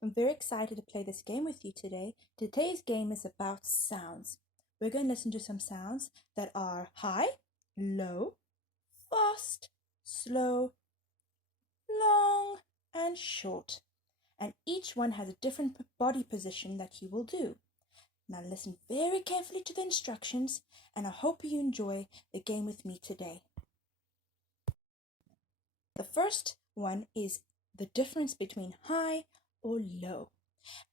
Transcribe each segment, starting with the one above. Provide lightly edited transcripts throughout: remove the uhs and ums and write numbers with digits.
I'm very excited to play this game with you today. Today's game is about sounds. We're going to listen to some sounds that are high, low, fast, slow, long, and short. And each one has a different body position that you will do. Now listen very carefully to the instructions, and I hope you enjoy the game with me today. The first one is the difference between high or low.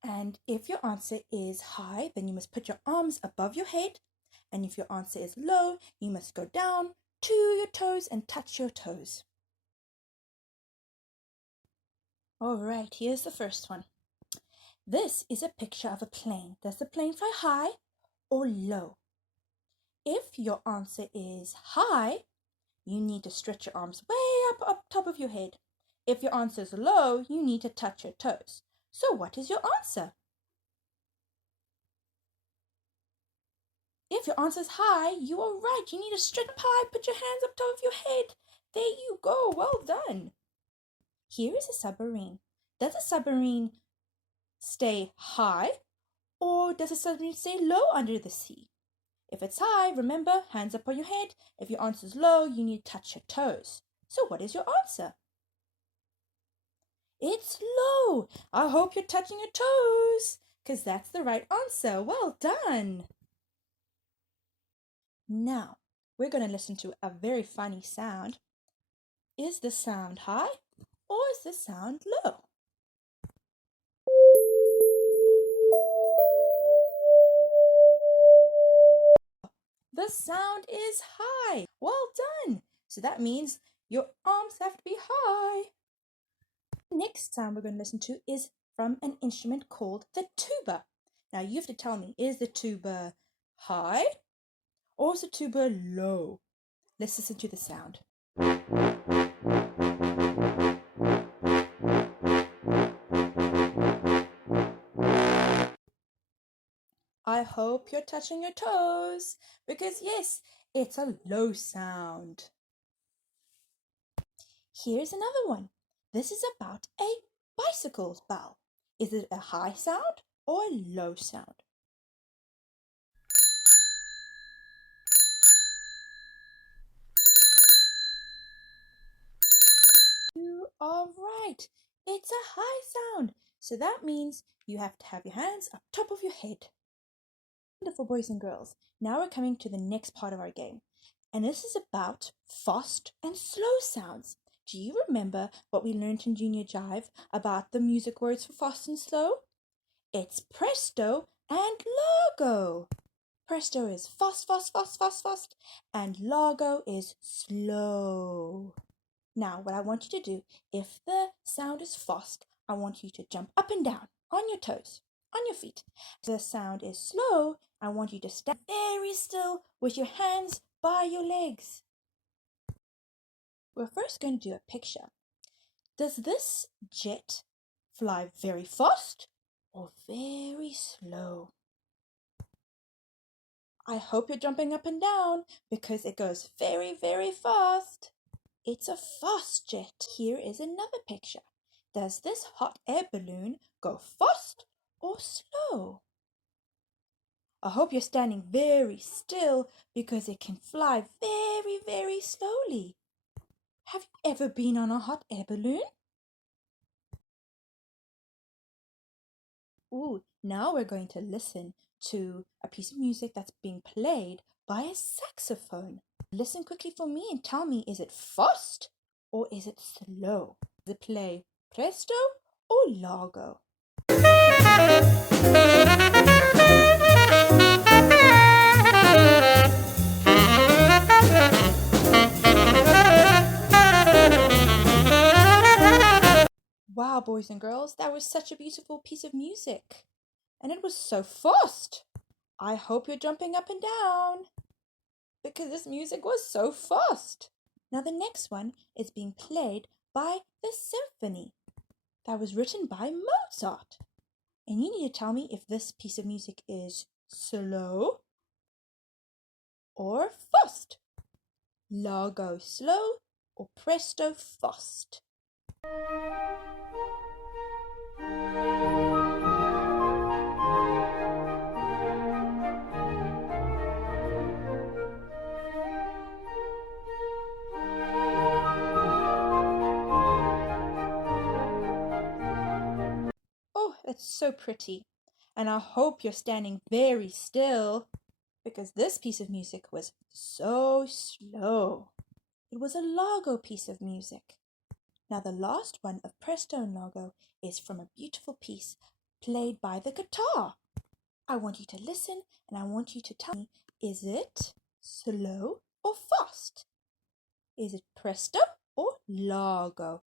And if your answer is high, then you must put your arms above your head. And if your answer is low, you must go down to your toes and touch your toes. All right, here's the first one. This is a picture of a plane. Does the plane fly high or low? If your answer is high, you need to stretch your arms way up top of your head. If your answer is low, you need to touch your toes. So what is your answer? If your answer is high, you are right. You need to stretch up high, put your hands up top of your head. There you go. Well done. Here is a submarine. Does a submarine stay high or does a submarine stay low under the sea? If it's high, remember, hands up on your head. If your answer is low, you need to touch your toes. So what is your answer? It's low. I hope you're touching your toes because that's the right answer. Well done. Now, we're going to listen to a very funny sound. Is the sound high or is the sound low? The sound is high. Well done. So that means your arms have to be high. Next sound we're going to listen to is from an instrument called the tuba. Now you have to tell me, is the tuba high or is the tuba low? Let's listen to the sound. I hope you're touching your toes because yes, it's a low sound. Here's another one. This is about a bicycle's bell. Is it a high sound or a low sound? You are right. It's a high sound. So that means you have to have your hands up top of your head. Wonderful, boys and girls. Now we're coming to the next part of our game. And this is about fast and slow sounds. Do you remember what we learned in Junior Jive about the music words for fast and slow? It's Presto and Largo. Presto is fast, fast, fast, fast, fast, and Largo is slow. Now, what I want you to do, if the sound is fast, I want you to jump up and down on your toes, on your feet. If the sound is slow, I want you to stand very still with your hands by your legs. We're first going to do a picture. Does this jet fly very fast or very slow? I hope you're jumping up and down because it goes very, very fast. It's a fast jet. Here is another picture. Does this hot air balloon go fast or slow? I hope you're standing very still because it can fly very, very slowly. Have you ever been on a hot air balloon? Ooh, now we're going to listen to a piece of music that's being played by a saxophone. Listen quickly for me and tell me, is it fast or is it slow? Does it play Presto or Largo? Wow, boys and girls, that was such a beautiful piece of music. And it was so fast. I hope you're jumping up and down because this music was so fast. Now the next one is being played by the symphony that was written by Mozart. And you need to tell me if this piece of music is slow or fast. Largo slow or Presto fast. That's so pretty. And I hope you're standing very still because this piece of music was so slow. It was a Largo piece of music. Now the last one of Presto and Largo is from a beautiful piece played by the guitar. I want you to listen and I want you to tell me, is it slow or fast? Is it Presto or Largo?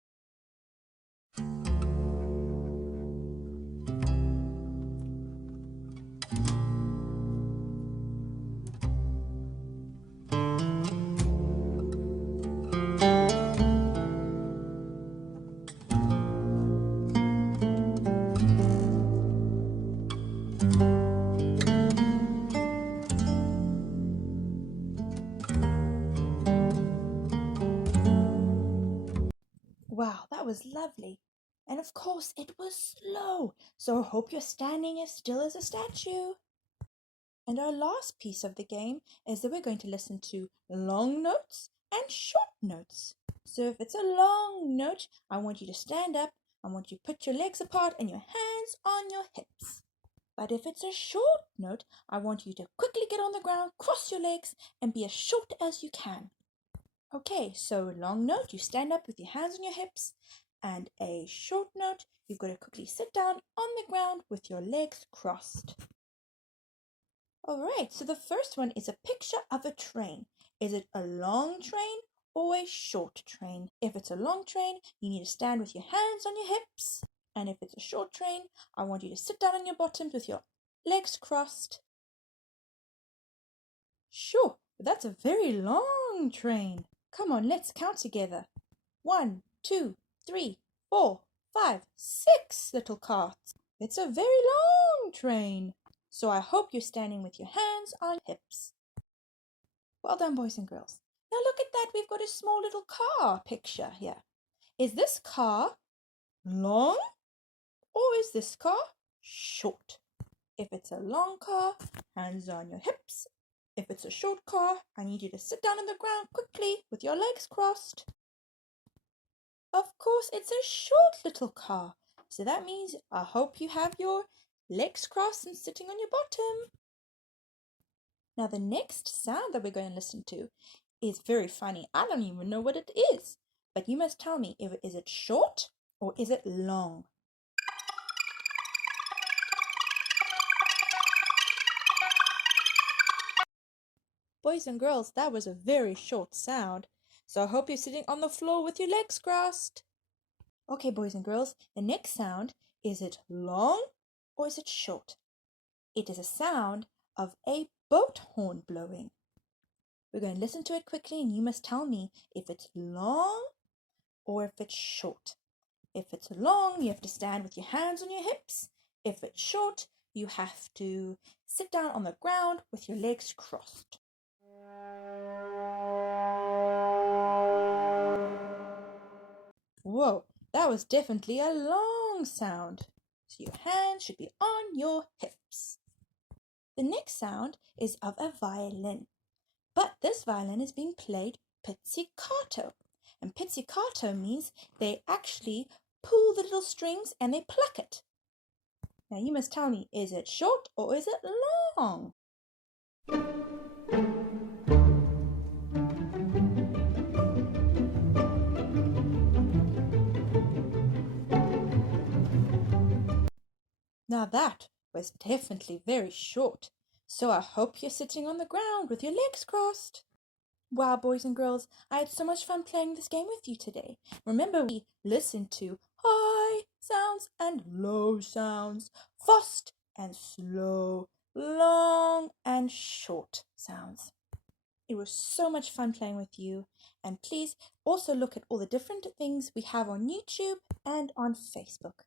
Wow, that was lovely. And of course, it was slow, so I hope you're standing as still as a statue. And our last piece of the game is that we're going to listen to long notes and short notes. So if it's a long note, I want you to stand up, I want you to put your legs apart and your hands on your hips. But if it's a short note, I want you to quickly get on the ground, cross your legs, and be as short as you can. Okay, so long note, you stand up with your hands on your hips, and a short note, you've got to quickly sit down on the ground with your legs crossed. All right, so the first one is a picture of a train. Is it a long train or a short train? If it's a long train, you need to stand with your hands on your hips. And if it's a short train, I want you to sit down on your bottoms with your legs crossed. Sure, but that's a very long train. Come on, let's count together. 1, 2, 3, 4, 5, 6 little carts. It's a very long train. So I hope you're standing with your hands on hips. Well done, boys and girls. Now look at that. We've got a small little car picture here. Is this car long or is this car short? If it's a long car, hands on your hips. If it's a short car, I need you to sit down on the ground quickly with your legs crossed. Of course, it's a short little car. So that means I hope you have your legs crossed and sitting on your bottom. Now the next sound that we're going to listen to is very funny. I don't even know what it is. But you must tell me, is it short or is it long? Boys and girls, that was a very short sound. So I hope you're sitting on the floor with your legs crossed. Okay, boys and girls, the next sound, is it long or is it short? It is a sound of a boat horn blowing. We're going to listen to it quickly and you must tell me if it's long or if it's short. If it's long, you have to stand with your hands on your hips. If it's short, you have to sit down on the ground with your legs crossed. Whoa, that was definitely a long sound. So your hands should be on your hips. The next sound is of a violin. But this violin is being played pizzicato. And pizzicato means they actually pull the little strings and they pluck it. Now you must tell me, is it short or is it long? Now that was definitely very short. So I hope you're sitting on the ground with your legs crossed. Wow, boys and girls, I had so much fun playing this game with you today. Remember, we listened to high sounds and low sounds, fast and slow, long and short sounds. It was so much fun playing with you. And please also look at all the different things we have on YouTube and on Facebook.